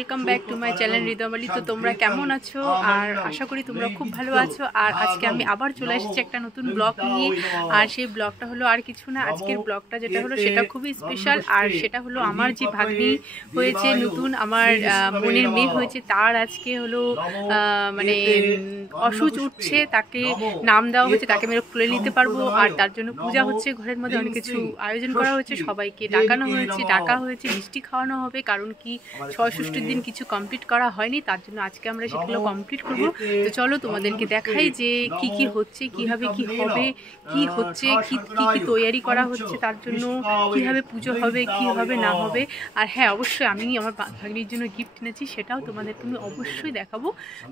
Welcome back to my channel রিদমালি। তো তোমরা কেমন আছো? আর আশা করি তোমরা খুব ভালো আছো। আর আজকে আমি আবার চলে এসেছি একটা নতুন ব্লগ নিয়ে। আর সেই ব্লগটা হলো আর কিছু না, আজকের ব্লগটা যেটা হলো সেটা খুবই স্পেশাল। আর সেটা হলো আমার যে ভাগ্নি হয়েছে নতুন, আমার বোনের মেয়ে হয়েছে, তার আজকে হলো মানে অসুচ উঠছে, তাকে নাম দেওয়া হচ্ছে, তাকে আমি তুলে নিতে পারবো। আর তার জন্য পূজা হচ্ছে, ঘরের মধ্যে অনেক কিছু আয়োজন করা হয়েছে, সবাইকে ডাকা হয়েছে, মিষ্টি খাওয়ানো হবে। কারণ কি ষষ্ঠীর দিন কিছু কমপ্লিট করা হয়নি, তার জন্য আজকে আমরা সেগুলো কমপ্লিট করব। তো চলো তোমাদেরকে দেখাই যে কি কি হচ্ছে, কিভাবে কি হবে, কি হচ্ছে, কি কি তৈরি করা হচ্ছে, তার জন্য কিভাবে পুজো হবে, কি হবে না হবে। আর হ্যাঁ, অবশ্যই আমি আমার ভাগ্নির জন্য গিফট এনেছি, সেটাও তোমাদেরকে আমি অবশ্যই দেখাবো।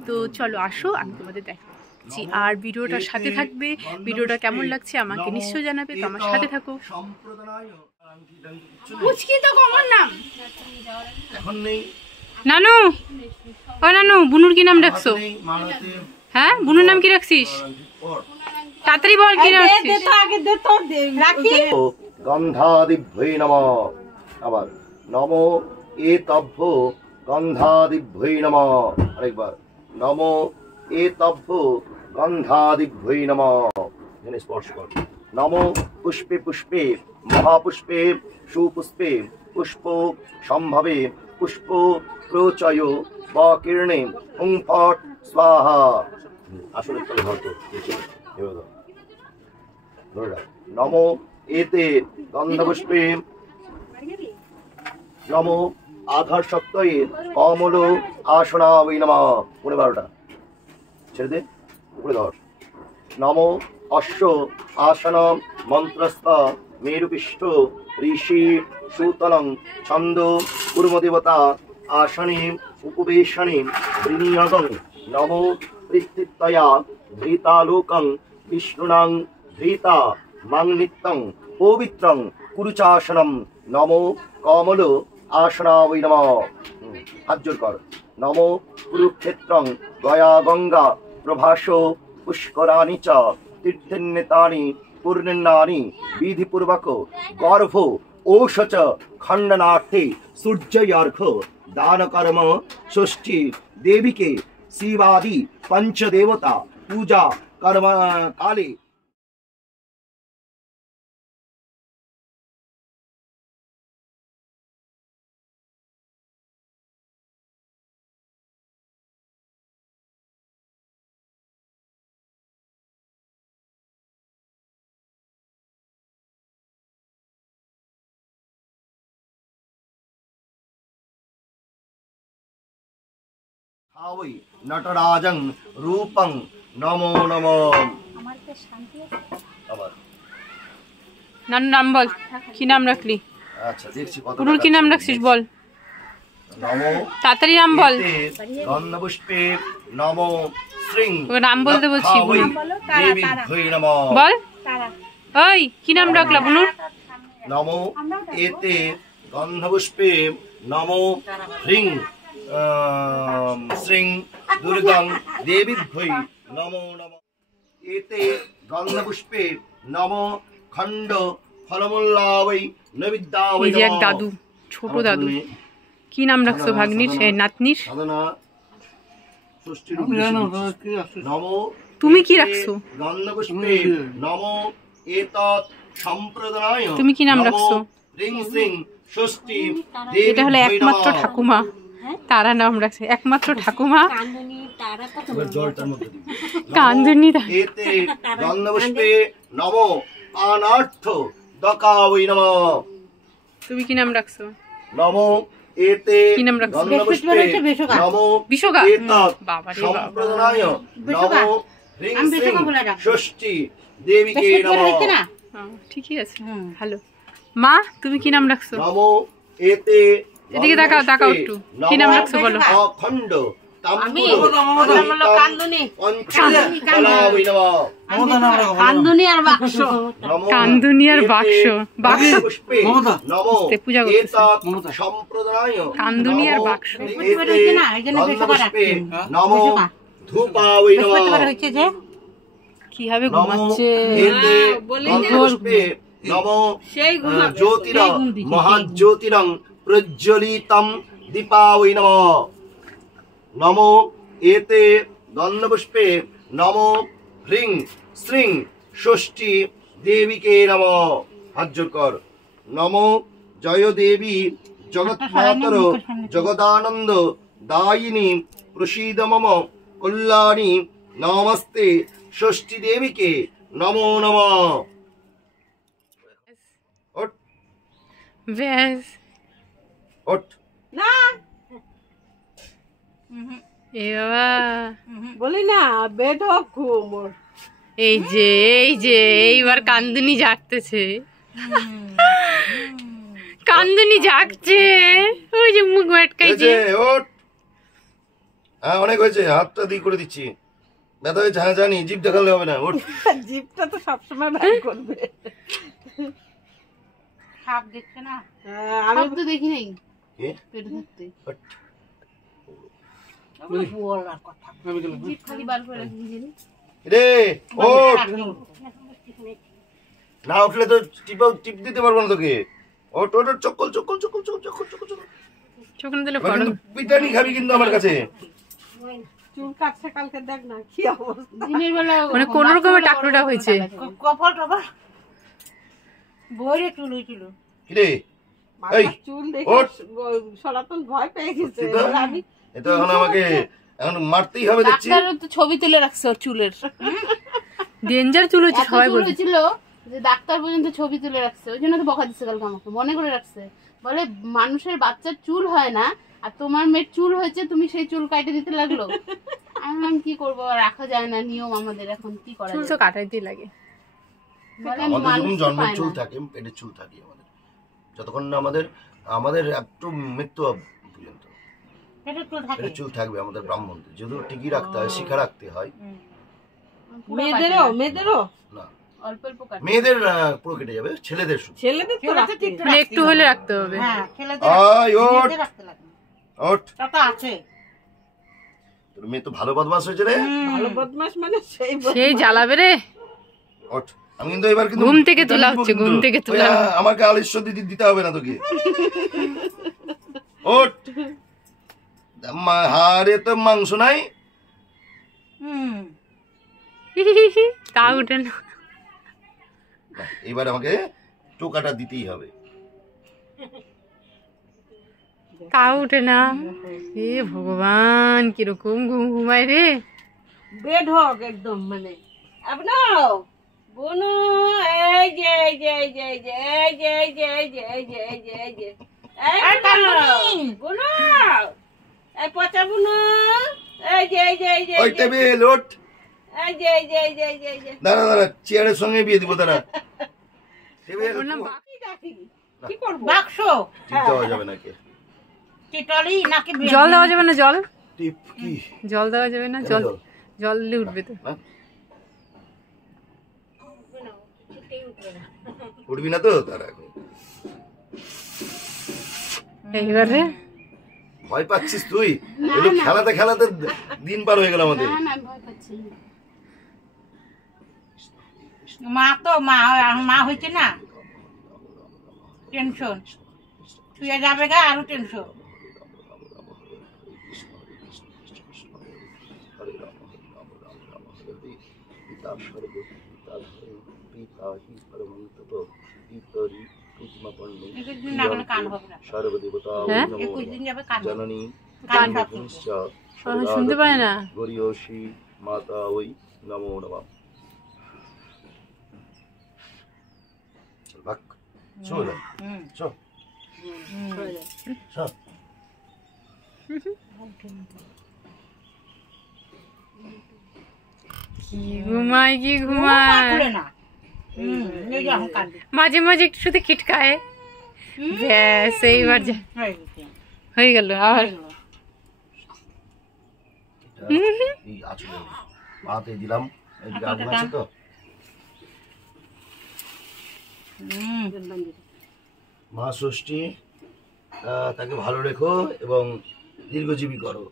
তো চলো আসো, আমি তোমাদের দেখাচ্ছি। আর ভিডিওটার সাথে থাকবে। ভিডিওটা কেমন লাগছে আমাকে নিশ্চয়ই জানাবে। তো আমার সাথে থাকো। নানু, ও নানু, বুনুর কি নাম রাখছো? হ্যাঁ, বুনুর নাম কি রাখছিস? তাড়াতাড়ি বল কি রাখছিস। গন্ধাদিভ্যৈ নমঃ। আবার নমো এতভ্য গন্ধাদিভ্যৈ নমঃ। আরেকবার নমো এতভ্য গন্ধাদিভ্যৈ নমঃ। এখানে স্পর্শ কর। নমো পুষ্পে পুষ্পে মহাপুষ্পে সুপুষ্পে পুষ্প সম্ভবে পুষ্প প্রচয় বকীর্ণে হুং ফট স্বাহা। আসলে তো ধরতো নমো এতে গন্ধপুষ্পে নমো আধার সপ্তয়ে কমল আসনা ওই নমঃ। 12টা ছেড়ে দে, উপরে ধর। নমো অশ্ব আসন মন্ত্রস্থ মেরুপিষ্ঠ ঋষি সুতলং ছন্দ কুর্মদেবতা আসনে উপবেশনে বিনিয়োগং। নমো পৃথিত্যয়া ধৃতালোকং বিষ্ণুনাং ধৃতা মাং নিত্যং পবিত্রং কুরুচাসনম। নমো কমল আসনাবৈ নমঃ। হাত জোর কর। নমো কুরুক্ষেত্রং গয়া গঙ্গা প্রভাস পুষ্করাণি চ তীর্থন্নেতানি পূর্ণানি বিধিপূর্বক গর্ভ ঔষচ খণ্ডনার্থে সূর্যয়ার্ঘ দান কর্ম ষষ্ঠী দেবীকে শিবাদি পঞ্চদেবতা পূজা কর্ম কালে। নটরাজং রূপং নমো নমঃ। নানু নাম বল, কি নাম রাখলি? আচ্ছা দেখছি কত কি নাম রাখছিস বল। নমো তাড়াতাড়ি নাম বল। গন্ধপুষ্পে নমো শ্রীং। ওকে নাম বলতে বলছি, দেবীভ্যৈ নমঃ। বল। ওই কি নাম রাখলা বুনুর? নমো এতে গন্ধপুষ্পে নমো হ্রিং শ্রীং দুর্গাং দেবীভ্যৈ নমো নমঃ। এতে গন্ধপুষ্পে নমো খণ্ড ফলমূলাবৈ নৈবেদ্যাবৈ নমঃ। এক দাদু, ছোট দাদু। কি নাম রাখছো ভাগ্নির, নাতনির? সাধনা ষষ্ঠীর নমো। তুমি কি রাখছো? গন্ধপুষ্পে নমো এতৎ সম্প্রদায়। তুমি কি নাম রাখছো? রিং সিং ষষ্ঠী। এটা হলো একমাত্র ঠাকুমা, তারা নাম রাখছে। একমাত্র ঠাকুমা কান্দুনি। এতে গন্ধপুষ্পে নমো পানার্থ দকাবৈ নমঃ। তুমি কি নাম রাখছো? নমো এতে কি নাম রাখছো? গন্ধপুষ্পে নমো বিশোগা। এতৎ সম্প্রদায় নমো রিং সিং ষষ্ঠী দেবীকে নমঃ। ঠিকই আছে, ভালো। মা তুমি কি নাম রাখছো? নমো এতে এদিকে তাকাও, তাকাও একটু। কি নাম রাখছো বলো। অখণ্ড কান্দুনি আর বাক্স। পূজা করতেছে কান্দুনি আর বাক্স। কিভাবে ঘুমাচ্ছে নমো জ্যোতিরং মহাজ্যোতিরং প্রজ্বলিতম দীপাবৈ নমঃ নমো এতে গন্ধপুষ্পে নমো হ্রিং শ্রীং ষষ্ঠী দেবীকে নমঃ। হাত জোড় কর। নমো জয় দেবী জগৎমাতর জগদানন্দ দায়িনী প্রসীদ মম কল্যাণী নমস্তে ষষ্ঠী দেবীকে নমো নমঃ। ওঠ ব্যাস ওঠ। না এ বাবা, বলি না বেড হোক ঘুম ওর। এই যে এইবার কান্দুনি জাগতেছে, কান্দুনি জাগছে, ওই যে মুখ আটকাইছে। হয়েছে, ওঠ। হ্যাঁ অনেক হয়েছে, হাতটা দিয়ে করে দিচ্ছি। ব্যথা হয়েছে, হ্যাঁ জানি, জিভ দেখালে হবে না। ওঠ। জিপটা তো সবসময় ব্যাক করবে। সাপ দেখছে না, আমি সাপ তো দেখি নাই কে? পেটে ধরতে, ওঠ। বলার কথা জিভ খালি বার করে রাখি জানি। রে ওঠ। না উঠলে তো টিপ দিতে পারবো না তোকে। ওঠ ওঠ ওঠ, চক্কল চক্কল চক্কল চক্কল চক্কল চক্কল চক্কল। চোখ না দিলে এবার পড়ো। কিন্তু পিটানি খাবি কিন্তু আমার কাছে। চুল কাটছে কালকে, দেখ না কি অবস্থা। দিনের বেলা মানে কোন রকমের টাকটুটা হয়েছে। কপাল টপাল বইরে চুল হয়েছিল। কিরে মাথার এই, চুল দেখে ওঠ। সনাতন ভয় পেয়ে গেছে। সত্যি তো? বলে আমি এ তো এখন আমাকে এখন মারতেই হবে দেখছি। ডাক্তার তো ছবি তুলে রাখছে ওর চুলের, ডেঞ্জার চুল হচ্ছে এত সবাই চুল বলছে। হয়েছিল যে ডাক্তার পর্যন্ত ছবি তুলে রাখছে। ওই জন্য তো বকা দিচ্ছে কালকে আমাকে, মনে করে রাখছে। বলে মানুষের বাচ্চার চুল হয় না, আর তোমার মেয়ের চুল হয়েছে, তুমি সেই চুল কাটে দিতে লাগলো। আমি বললাম কি করবো, রাখা যায় না, নিয়ম আমাদের, এখন কি করা চুল তো যায়। কাটাইতেই লাগে। বলে আমাদের মানুষ যখন তো জন্মের পায় চুল না। থাকে, পেটের চুল থাকে আমাদের, যতক্ষণ না আমাদের একটু মৃত্যু পর্যন্ত পেটের চুল থাকবে আমাদের ব্রাহ্মণদের। যদিও টিকি রাখতে হয়, শিখা রাখতে হয়। মেয়েদেরও না, অল্প অল্প কাটে। মেয়েদের পুরো কেটে যাবে, ছেলেদের শুধু। ছেলেদের তো রাখতে। মানে একটু হলে রাখতে হবে। হ্যাঁ, আয় ওঠ ওঠ। তা আছে। তোর মেয়ে তো ভালো বদমাস হয়েছে রে। ভালো বদমাস মানে সেই সেই জ্বালাবে রে। ওঠ। আমি কিন্তু এবার কিন্তু ঘুম থেকে তোলা হচ্ছে, ঘুম থেকে তোলা। ওই, আমাকে আলিশ্য দিতে হবে না তোকে। ওঠ। হাড়ে তো মাংস নাই। তা উঠে না। এবার আমাকে টোকাটা দিতেই হবে। তা উঠে না। এ ভগবান, কিরকম ঘুম ঘুমায় রে। বেড হোক একদম, মানে আপনার বোনো এই যে এই যে এই যে এই যে এই যে এই যে এই যে এই যে এই যে এই যে বোনো, এই পচা বোনো, এই যে এই যে এই যে ওই টেবিল ওঠ। এই যে এই যে এই যে এই যে এই যে দাঁড়া দাঁড়া, চেয়ারের সঙ্গে বিয়ে দিব। দাঁড়া, টেবিল ওর নাম বা- কি করবো? বাক্স টিপ দেওয়া যাবে নাকি? চিটলি নাকি জল দেওয়া যাবে না? জল টিপ কি? জল দেওয়া যাবে না? কেন জল জল? জল দিলে উঠবে তো। হ্যাঁ? উঠবি না তো? দাঁড়া, এখন এইবারে ভয় পাচ্ছিস তুই? এগুলো খেলাতে খেলাতে দিন পার হয়ে গেল আমাদের। না না, আমি ভয় পাচ্ছি না। মা তো মা হয়েছে না, টেনশন শুয়ে যাবে গা, আরো টেনশন। হ্যাঁ? জননী কান শুনতে পায় না। গরিয়সী মাতা ওই নমো নমঃ। চল ভাগ, চল চল চল। কি ঘুমায়, কি ঘুমায়। মাঝে মাঝে একটু শুধু খিটকায়। ব্যাস, এইবার হয়ে গেল। আর এই আঁচলে পাতে দিলাম, এদিকে আগুন আছে তো। মা ষষ্ঠী, তাকে ভালো রেখো এবং দীর্ঘজীবী করো।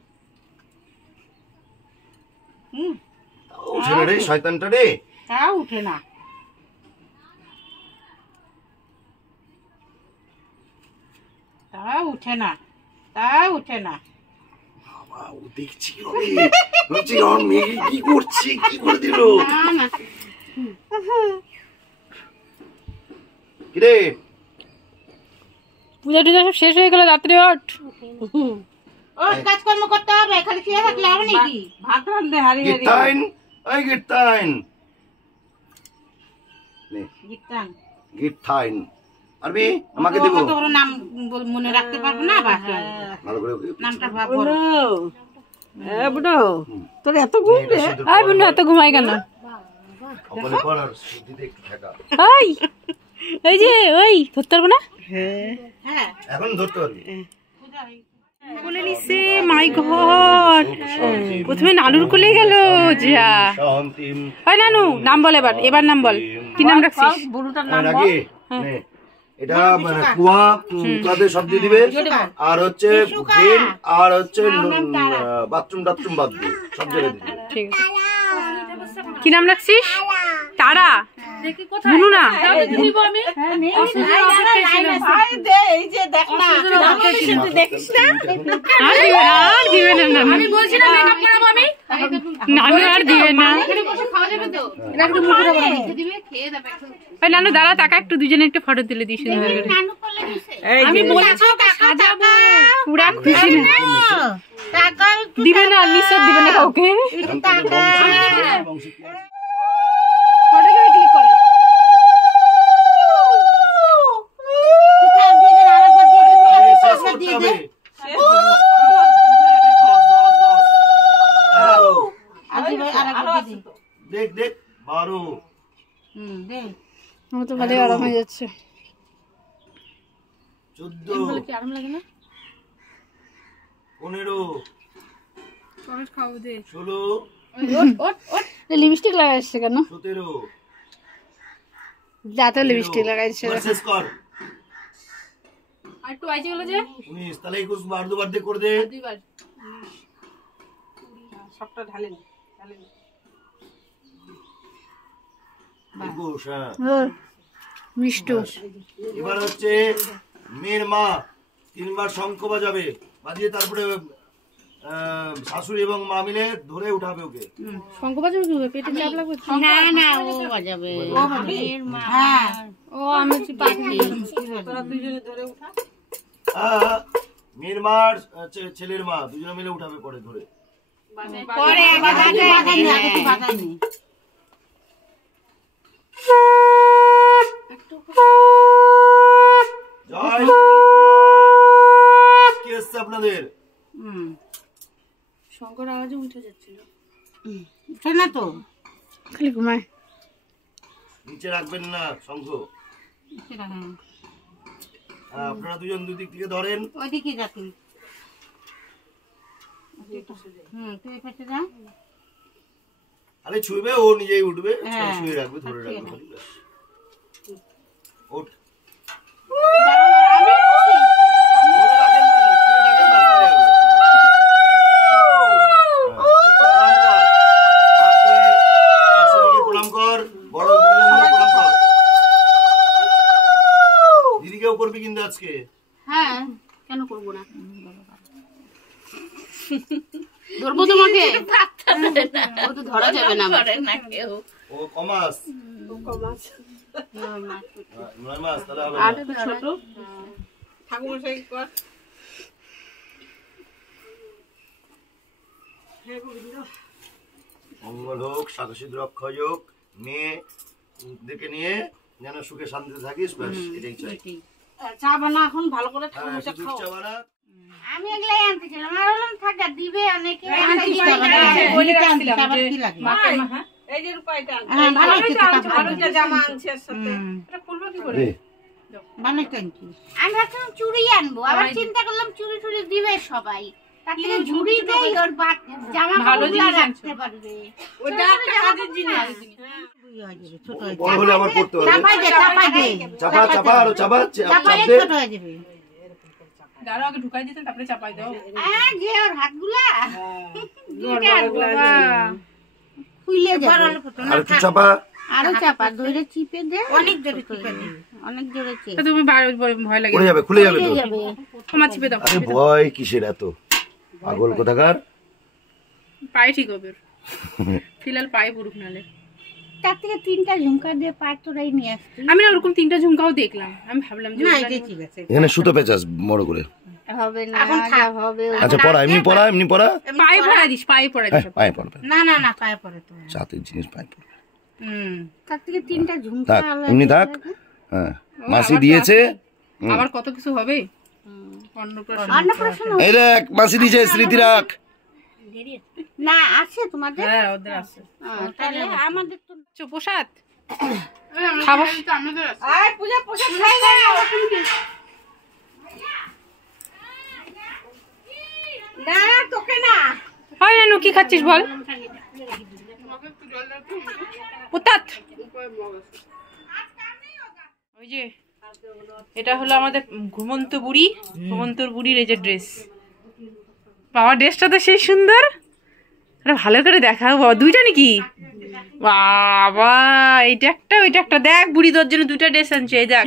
উঠে রে শয়তানটা রে। তা উঠে না, তা উঠে না। তা উঠে না। বাবা, ও দেখছি আমি বলছি আমার মেয়ে কি করছে, কি করে দিল কিরে? পূজা টুজা সব শেষ হয়ে গেল, রাত্রে ওঠ। ওর কাজকর্ম করতে হবে, খালি শুয়ে থাকলে হবে নাকি? ভাত রান্ধে হারি হারি। গিটাইন, এই গিটাইন নে, গিটান। গিটাইন আরবি আমাকে দেবো, কত বড় নাম মনে রাখতে পারবো না বাসায়, ভালো করে ওকে নামটা ভাব বুনো, বুনো, তোর এত নে, ঘুম এটা রে? সিঁদুর আই পর, বুনু এত ঘুমাই কেন? কপালে পর আর সুদিতে একটু ঠেকা। এই এই যে ওই ধরতে পারবো না, হ্যাঁ এখন ধরতে পারবি। কোলে নিচ্ছে, মাই গড। প্রথমে নানুর কোলে গেল, যা। শান্তিম ওই নানু নাম বল, এবার নাম বল, কি নাম রাখছিস? বুড়োটার নাম বল। নাকি নে, এটা মানে কুয়া কুয়াতে সব দিয়ে দিবে, আর হচ্ছে ড্রেন, আর হচ্ছে বাথরুম টাথরুম বাদ দিয়ে সব জায়গায় দিয়ে দিবে। ঠিক আছে, কি নাম রাখছিস? তারা বুনু না? ভাই দে, এই যে দেখ না, তুই দেখিস না? আর দিবে না, আর দিবে না নানু। আমি বলছি না মেকআপ করাবো আমি, নানু আর দিবে না। এখানে বসে খাওয়া যাবে তো? রেখে দিবে, খেয়ে যাবে। ওই নানু দাঁড়া, টাকা একটু দুজনে একটা ফটো তুলে দিই সুন্দর করে। নানু করলে দিছে। আমি বলেছি সাজাবো, পুরা খুশি না। টাকা দিবে না, নিশ্চয় দিবে না কাউকে। ফটো করে ক্লিক করে। শেষ করতে হবে। দেখ দেখ 12 আমার তো ভালোই আরাম হয়ে যাচ্ছে। 14 কি আরাম লাগে না? 15 সহজ খাবো দে। 16 লিপস্টিক লাগাইছে কেন? 17 যাতে লিপস্টিক লাগাইছে। শেষ কর। আর একটু আইছে গেল যে 19 তাহলে 21 বার দুবার দিয়ে করে দে। দুইবার। সবটা ঢালেন, ঢালেন। 21 হ্যাঁ। মিষ্টু এবার হচ্ছে মেয়ের মা 3 বার শঙ্খ বাজাবে, বাজিয়ে তারপরে শাশুড়ি এবং মা মিলে ধরে উঠাবে ওকে। শঙ্খ বাজাবে কি হবে? পেটে চাপ লাগবে? না না ও বাজাবে। হ্যাঁ, ও আমি হচ্ছে পাখি। তোরা দুজনে ধরে উঠা। মেয়ের মার ছেলের মা দুজনে মিলে উঠাবে পরে ধরে। পরে বাজাবে, আগে তো বাজাইনি। জয় কি হচ্ছে আপনাদের? শঙ্কর আওয়াজে উঠে যাচ্ছিল। উঠে না তো? খালি ঘুমায়। নিচে রাখবেন না শঙ্খ। আপনারা দুজন দুদিক থেকে ধরেন। ওইদিকে যা তুই। তুই পেটে যা। আরে ছুঁইবে, ও নিজেই উঠবে, শুয়ে রাখবে, ধরে রাখবে খালি ব্যাস। ওঠ। ধরে রাখেন না, ছুঁয়ে রাখেন, বাঁচতে যাবে। প্রণাম কর। মাকে, শাশুড়িকে প্রণাম কর, বড় দুজনকে প্রণাম কর। দিদিকেও করবি কিন্তু আজকে। হ্যাঁ, কেন করবো না? ধরবো তোমাকে? ও তো ধরা যাবে না আমার। ও কমাস। কমাস। 9 মাস তাহলে হবে আর না। একটু ছোট। ঠাকুমশাই কর। মঙ্গল হোক, শাকসিদ্ধ অক্ষয় হোক, মেয়ে দেখে নিয়ে যেন সুখে শান্তিতে থাকিস, ব্যাস এটাই চাই। চা বানা এখন ভালো করে, হ্যাঁ, ঠাকুমশাই দুধ খাও। চা বানা। আমি এগুলাই আনতেছিলাম, আর বললাম থাক আর দিবে অনেকে। এই যে রূপাইটা আনছে। হ্যাঁ, ভালো ভালোই তো হচ্ছে, আনছে, ভালো যে জামা আনছে এর সাথে। এটা খুলবো কি করে? দে। আমি ভাবছিলাম চুড়ি আনবো, আবার চিন্তা করলাম চুড়ি টুড়ি দিবে সবাই, তার থেকে ঝুড়ি দেই, ওর জামা কাপড় রাখতে পারবে। ওটা একটা কাজের জিনিস। বড় হলে আমার পড়তে হবে। চাপাই দে, চাপাই দে, চাপা চাপা আরো চাপা, চাপ চাপাই দে। ছোট হয়ে যাবে। দাঁড়া আগে ঢুকাই দিতেন, তারপরে চাপাই দাও। যে ওর হাতগুলা বাবা। খুলে যাবে। আর একটু চাপা। আরো চাপা ধরে চিপে দে, অনেক জোরে চিপে দে, অনেক জোরে চিপে। তুমি ভয় লাগে খুলে যাবে, খুলে যাবে তো। তোমার চিপে দাও। আরে ভয় কিসের এত, পাগল কোথাকার। পায়ে ঠিক হবে, ফিলহাল পায়ে পড়ুক নালে। তার থেকে 3টা ঝুমকা দিয়ে পায়ে তোরাই নিয়ে আসছি। আমি না ওরকম 3টা ঝুমকাও দেখলাম, আমি ভাবলাম যে না এটা ঠিক আছে, এখানে সুতো পেঁচাস বড় করে। হবে না, এখন হবে। আচ্ছা পড়া, এমনি পড়া, এমনি পড়া। পায়ে পড়া দিস, পায়ে পড়া দিস। পায়ে পড়বে না না না, পায়ে পড়ে তো। চাতের জিনিস পায়ে পড়বে। তার থেকে 3টা ঝুমকা থাক, এমনি থাক। হ্যাঁ, মাসি দিয়েছে। আবার কত কিছু হবে। অন্নপ্রাশন। অন্নপ্রাশন এই দেখ, মাসি দিয়েছে, স্মৃতি রাখ। না আছে তোমাদের? হ্যাঁ ওদের আছে। তাহলে আমাদের তো প্রসাদ খাবার। আয় পূজা, প্রসাদ খাই না। না তোকে না। হয় না, কি খাচ্ছিস বল। পুতাত ওই যে এটা হলো আমাদের ঘুমন্ত বুড়ির এই যে ড্রেস। বাবা ড্রেসটা তো সেই সুন্দর। আরে ভালো করে দেখাও বাবা, দুইটা নাকি? বাবা এইটা একটা ওইটা একটা। দেখ বুড়ি তোর জন্য 2টা ড্রেস আনছে। এই দেখ,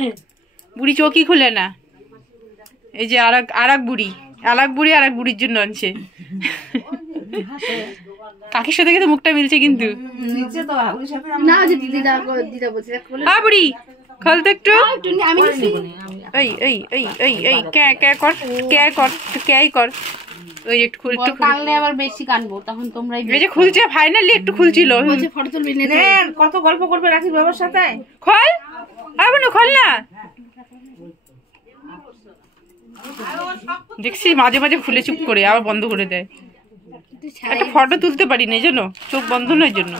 বুড়ি চোখই খুলে না। এই যে আর এক বুড়ি আর এক বুড়ির জন্য আনছে। কাকির সাথে কিন্তু মুখটা মিলছে কিন্তু। না যে দিদা বলছে হ্যাঁ বুড়ি খোল তো একটু। আমি এই কে কর ওই একটু খুল, একটু কানলে আবার বেশি কানবো তখন তোমরাই। এই যে খুলছে ফাইনালি, একটু খুলছিল। বলছে ফটো তুলবি না, কত গল্প করবে রাখি বাবার সাথে। খোল আরে খোল না। দেখছি মাঝে মাঝে খুলে চুপ করে আবার বন্ধ করে দেয়। একটা ফটো তুলতে পারি না জানো, চোখ বন্ধ নয় জন্য।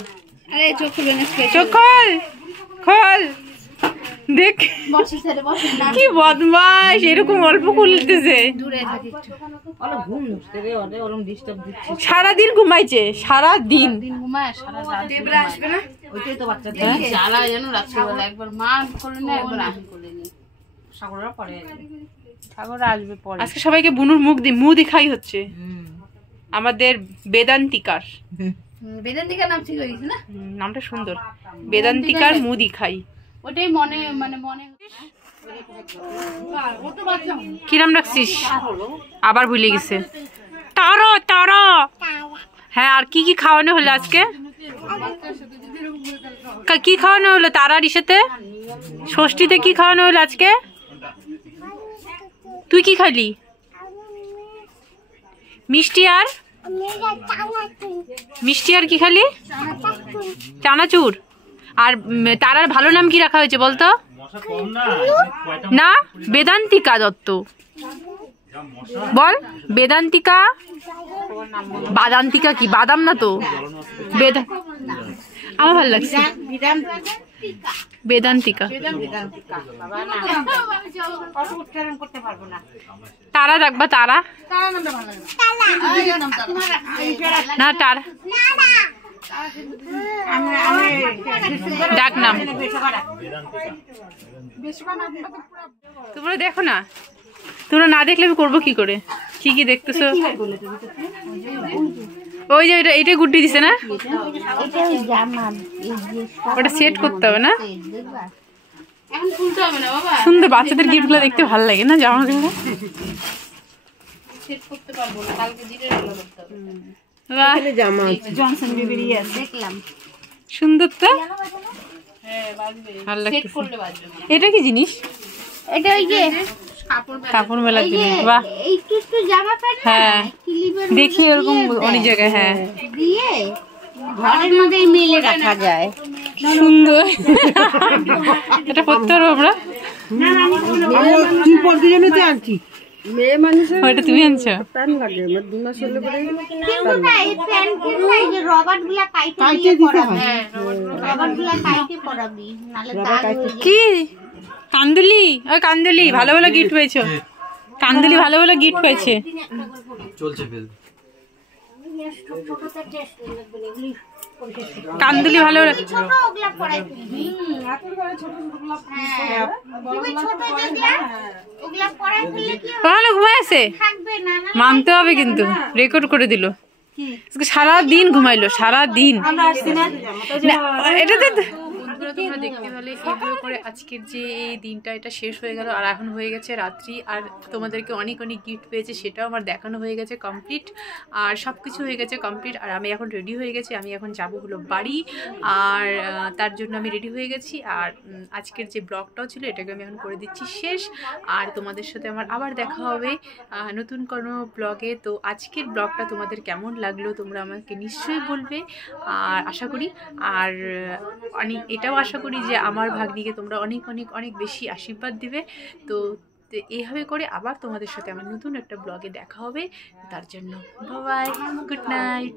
আরে চোখ খুলে না, চোখ খোল দেখ কি বদমাশ, এরকম অল্প খুলতেছে। সারাদিন ঘুমাইছে, সারাদিন। আসবে না, ওইটাই তো বাচ্চা জ্বালা যেন রাত্রিবেলা একবার মা করলে না, একবার আমি করলেনি। সাগররা পরে সাগররা আসবে পরে। আজকে সবাইকে বুনুর মুখ দেখাই হচ্ছে। আমাদের বেদান্তিকার নাম ঠিক হয়েছে না, নামটা সুন্দর। বেদান্তিকার মুদি খাই, ওটাই মনে কি নাম রাখছিস? আবার ভুলে গেছে। তারা হ্যাঁ। আর কি খাওয়ানো হলো আজকে? কি খাওয়ানো হলো তারার ইসেতে, ষষ্ঠীতে কি খাওয়ানো হলো আজকে? তুই কি খালি? মিষ্টি আর কি খালি? চানাচুর। আর তারার ভালো নাম কি রাখা হয়েছে বলতো? না বেদান্তিকা দত্ত। বল বেদান্তিকা। বাদান্তিকা কি? বাদাম না তো। আমার ভালো লাগছে বেদান্তিকা। তারা রাখবা, তারা না, তারা ডাক নাম। তোমরা দেখো না, তোমরা না দেখলে আমি করবো কি করে? কি দেখতেছো? ওই যে এটা গুড্ডি দিছে না, ওটা সেট করতে হবে না? সুন্দর বাচ্চাদের গিফট গুলো দেখতে ভালো লাগে না? জামা গুলো সুন্দর তো, ভালো লাগছে। এটা কি জিনিস? এটা ওই যে কাপড় মেলার জিনিস। বাহ, হ্যাঁ দেখি ওরকম অনেক জায়গায়। হ্যাঁ দিয়ে ঘরের মধ্যে মিলে রাখা যায়, সুন্দর। এটা পড়তে পারবো আমরা? মেয়ে মানুষের ওইটা তুমি আনছো? টান লাগে, 2 মাস হলে পরে রবার্ট গুলা কাইটে দিতে হয়। রবার্ট গুলা কাইটে পরাবি, নালে দাগ হয়ে যায়। কি কান্দুলি? ওই কান্দুলি ভালো ভালো গিফট পেয়েছো। কান্দুলি ভালো ভালো গিফট পেয়েছে। চলছে ফেল। কান্দুলি ভালো ভালো। ছোট ওগুলা পরাই দিবি, হ্যাঁ তুমি ছোট যেগুলা ওগুলা পরাই ফেললে কি ভালো ঘুমায় আছে, থাকবে না। মানতে হবে কিন্তু। রেকর্ড করে দিল। সারা দিন ঘুমাইলো, সারা দিন। এটা তো বন্ধুরা তোমরা দেখতে পেলে এইভাবে করে আজকের যে এই দিনটা এটা শেষ হয়ে গেল, আর এখন হয়ে গেছে রাত্রি। আর তোমাদেরকে অনেক অনেক গিফট পেয়েছে, সেটাও আমার দেখানো হয়ে গেছে কমপ্লিট, আর সব কিছু হয়ে গেছে কমপ্লিট। আর আমি এখন রেডি হয়ে গেছি, আমি এখন যাব হলো বাড়ি, আর তার জন্য আমি রেডি হয়ে গেছি। আর আজকের যে ব্লগটাও ছিল এটাকে আমি এখন করে দিচ্ছি শেষ। আর তোমাদের সাথে আমার আবার দেখা হবে নতুন কোনো ব্লগে। তো আজকের ব্লগটা তোমাদের কেমন লাগলো তোমরা আমাকে নিশ্চয়ই বলবে, আর আশা করি, আর এটাও আশা করি যে আমার ভাগ্নিকে তোমরা অনেক অনেক অনেক বেশি আশীর্বাদ দিবে। তো এইভাবে করে আবার তোমাদের সাথে আমার নতুন একটা ব্লগে দেখা হবে। তার জন্য বাই বাই, গুড নাইট।